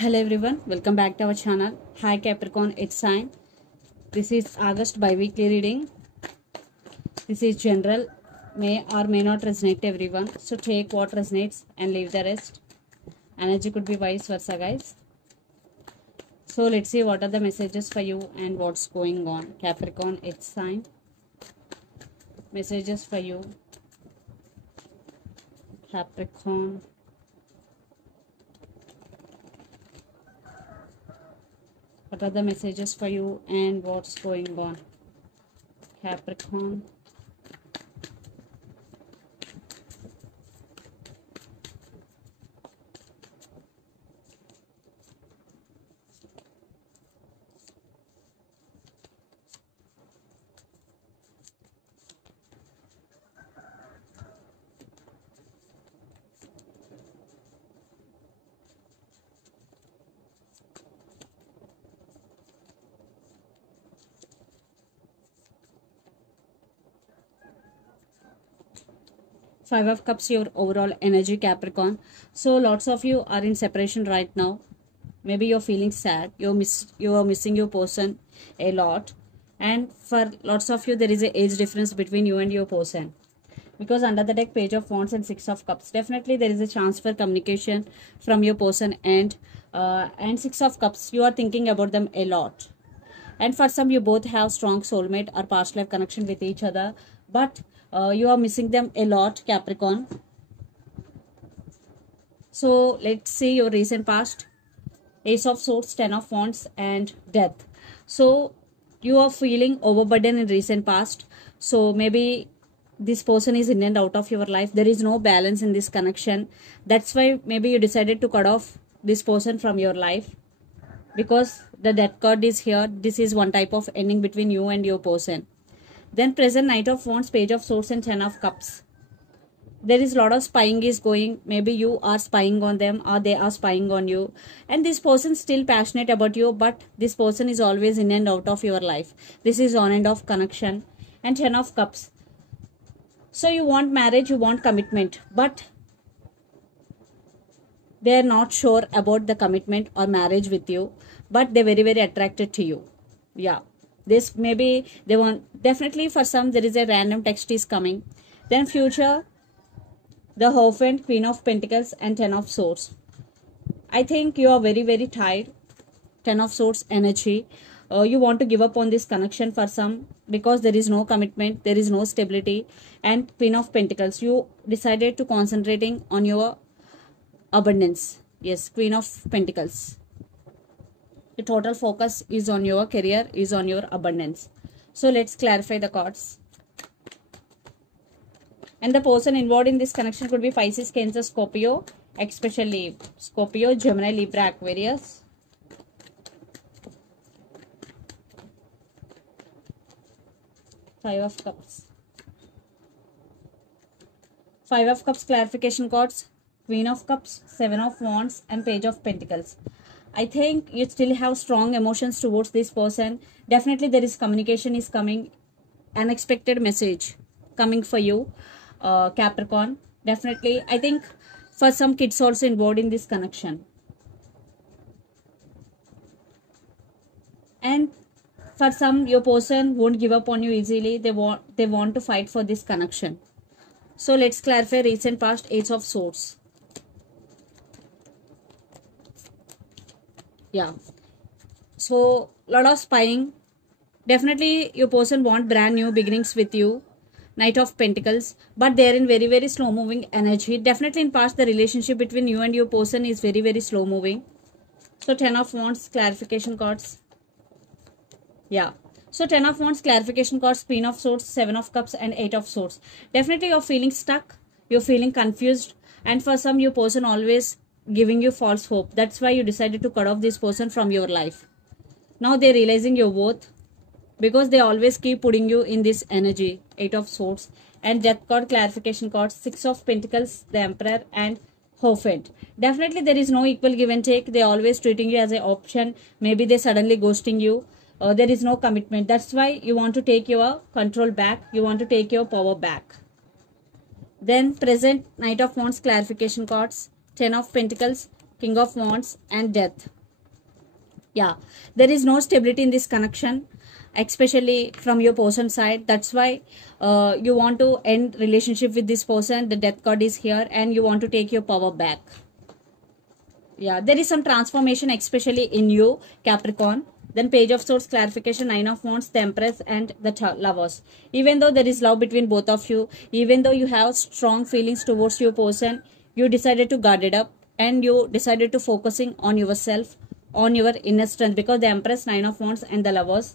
Hello everyone, welcome back to our channel. Hi Capricorn, it's sign. This is August bi-weekly reading. This is general, may or may not resonate to everyone. So take what resonates and leave the rest. Energy could be vice versa, guys. So let's see what are the messages for you and what's going on. Capricorn, it's sign. Messages for you. Capricorn. What are the messages for you and what's going on? Capricorn. Five of Cups, your overall energy, Capricorn. So lots of you are in separation right now. Maybe you're feeling sad. You are missing your person a lot. And for lots of you, there is an age difference between you and your person. Because under the deck, Page of Wands and Six of Cups. Definitely there is a chance for communication from your person and Six of Cups. You are thinking about them a lot. And for some, you both have strong soulmate or past life connection with each other. But you are missing them a lot, Capricorn. So let's see your recent past. Ace of Swords, Ten of Wands and Death. So you are feeling overburdened in recent past. So maybe this person is in and out of your life. There is no balance in this connection. That's why maybe you decided to cut off this person from your life. Because the Death card is here. This is one type of ending between you and your person. Then present, Knight of Wands, Page of Swords and Ten of Cups. There is a lot of spying is going. Maybe you are spying on them or they are spying on you. And this person is still passionate about you, but this person is always in and out of your life. This is on and off connection. And Ten of Cups. So you want marriage, you want commitment, but they are not sure about the commitment or marriage with you, but they're very, very attracted to you. Yeah. This maybe they want, definitely for some there is a random text is coming. Then future, the Hierophant, Queen of Pentacles and Ten of Swords. I think you are very, very tired. Ten of Swords energy. You want to give up on this connection for some because there is no commitment, there is no stability. And Queen of Pentacles, you decided to concentrating on your abundance. Yes, Queen of Pentacles. The total focus is on your career, is on your abundance. So let's clarify the cards. And the person involved in this connection could be Pisces, Cancer, Scorpio, especially Scorpio, Gemini, Libra, Aquarius. Five of Cups. Five of Cups clarification cards. Queen of Cups, Seven of Wands and Page of Pentacles. I think you still have strong emotions towards this person. Definitely there is communication is coming. Unexpected message coming for you, Capricorn. Definitely. I think for some kids also involved in this connection. And for some, your person won't give up on you easily. They want to fight for this connection. So let's clarify recent past. Ace of Swords. Yeah. So lot of spying. Definitely your person want brand new beginnings with you. Knight of Pentacles. But they are in very, very slow moving energy. Definitely in past the relationship between you and your person is very, very slow moving. So Ten of Wands clarification cards. Yeah. So Ten of Wands clarification cards. Queen of Swords, Seven of Cups and Eight of Swords. Definitely you're feeling stuck. You're feeling confused. And for some your person always giving you false hope. That's why you decided to cut off this person from your life. Now they're realizing your worth because they always keep putting you in this energy. Eight of Swords and Death card clarification cards. Six of Pentacles, the Emperor and Hierophant. Definitely there is no equal give and take. They always treating you as an option. Maybe they suddenly ghosting you. There is no commitment. That's why you want to take your control back. You want to take your power back. Then present Knight of Wands clarification cards. Ten of Pentacles, King of Wands, and Death. Yeah, there is no stability in this connection, especially from your person side. That's why you want to end relationship with this person. The Death card is here, and you want to take your power back. Yeah, there is some transformation, especially in you, Capricorn. Then Page of Swords, clarification, Nine of Wands, the Empress, and the Lovers. Even though there is love between both of you, even though you have strong feelings towards your person, you decided to guard it up, and you decided to focusing on yourself, on your inner strength, because the Empress, Nine of Wands, and the Lovers.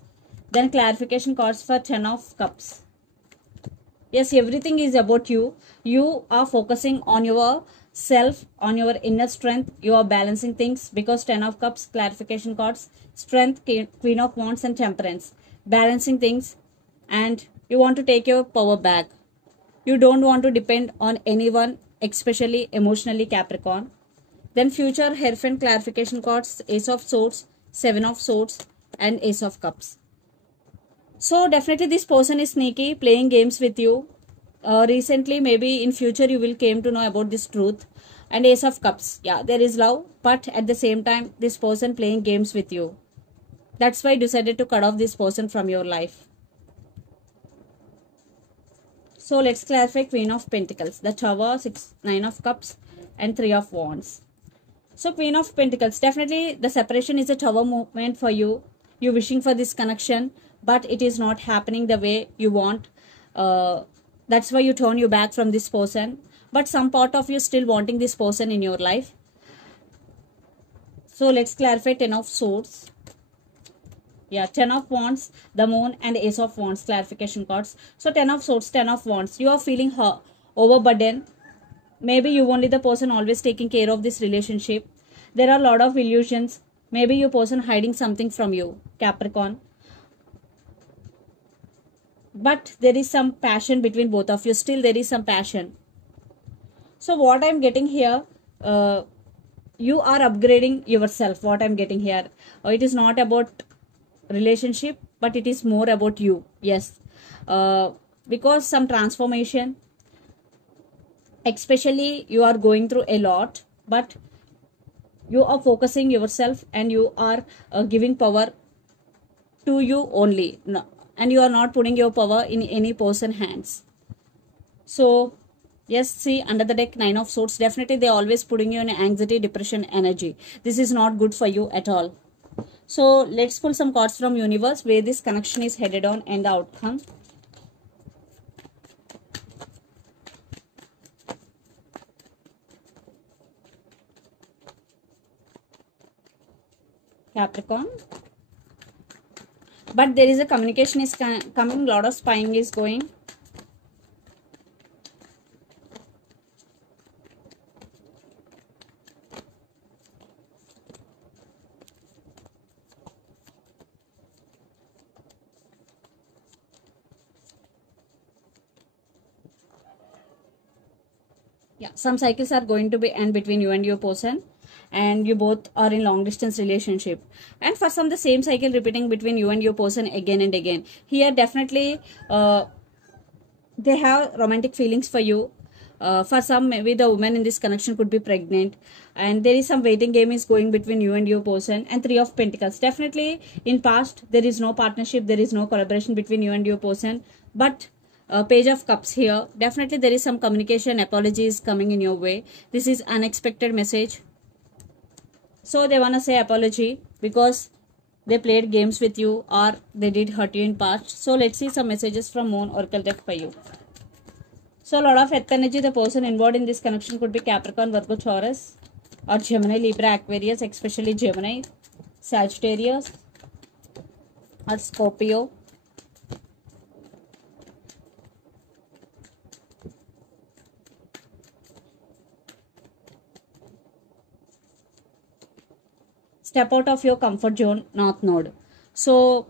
Then clarification cards for Ten of Cups. Yes, everything is about you. You are focusing on your self, on your inner strength. You are balancing things, because Ten of Cups, clarification cards, strength, Queen of Wands, and Temperance. Balancing things, and you want to take your power back. You don't want to depend on anyone, especially emotionally, Capricorn. Then future Hierophant, clarification cards, Ace of Swords, Seven of Swords, and Ace of Cups. So definitely this person is sneaky, playing games with you. Recently, maybe in future, you will came to know about this truth. And Ace of Cups. Yeah, there is love, but at the same time, this person playing games with you. That's why I decided to cut off this person from your life. So let's clarify Queen of Pentacles, the Tower, Nine of Cups, and Three of Wands. So Queen of Pentacles, definitely the separation is a Tower movement for you. You're wishing for this connection, but it is not happening the way you want. That's why you turn your back from this person. But some part of you still wanting this person in your life. So let's clarify Ten of Swords. Yeah, Ten of Wands, the Moon, and Ace of Wands, clarification cards. So Ten of Swords, Ten of Wands. You are feeling overburdened. Maybe you only the person always taking care of this relationship. There are a lot of illusions. Maybe your person hiding something from you, Capricorn. But there is some passion between both of you. Still there is some passion. So what I'm getting here, you are upgrading yourself. What I'm getting here, it is not about relationship, but it is more about you. Yes, because some transformation, especially you are going through a lot, but you are focusing yourself, and you are giving power to you only. No, and you are not putting your power in any person's hands. So yes, see, under the deck, Nine of Swords, definitely they always putting you in anxiety, depression, energy. This is not good for you at all. So let's pull some cards from universe, where this connection is headed on and the outcome. Capricorn. But there is a communication is coming, lot of spying is going. Yeah, some cycles are going to be end between you and your person, and you both are in long distance relationship, and for some the same cycle repeating between you and your person again and again. Here definitely they have romantic feelings for you. For some, maybe the woman in this connection could be pregnant, and there is some waiting game is going between you and your person. And Three of Pentacles, definitely in past there is no partnership, there is no collaboration between you and your person. But Page of Cups here, definitely there is some communication, apologies coming in your way. This is unexpected message. So they want to say apology because they played games with you, or they did hurt you in past. So let's see some messages from Moon Oracle deck for you. So a lot of earth energy, the person involved in this connection could be Capricorn, Virgo, Taurus, or Gemini, Libra, Aquarius, especially Gemini, Sagittarius, or Scorpio. Step out of your comfort zone, North Node. So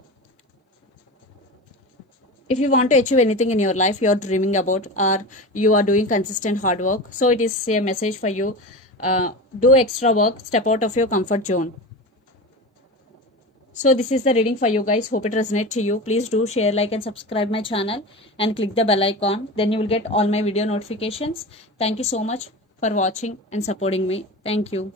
if you want to achieve anything in your life, you are dreaming about, or you are doing consistent hard work, so it is a message for you. Do extra work, step out of your comfort zone. So this is the reading for you guys. Hope it resonates to you. Please do share, like, and subscribe my channel, and click the bell icon. Then you will get all my video notifications. Thank you so much for watching and supporting me. Thank you.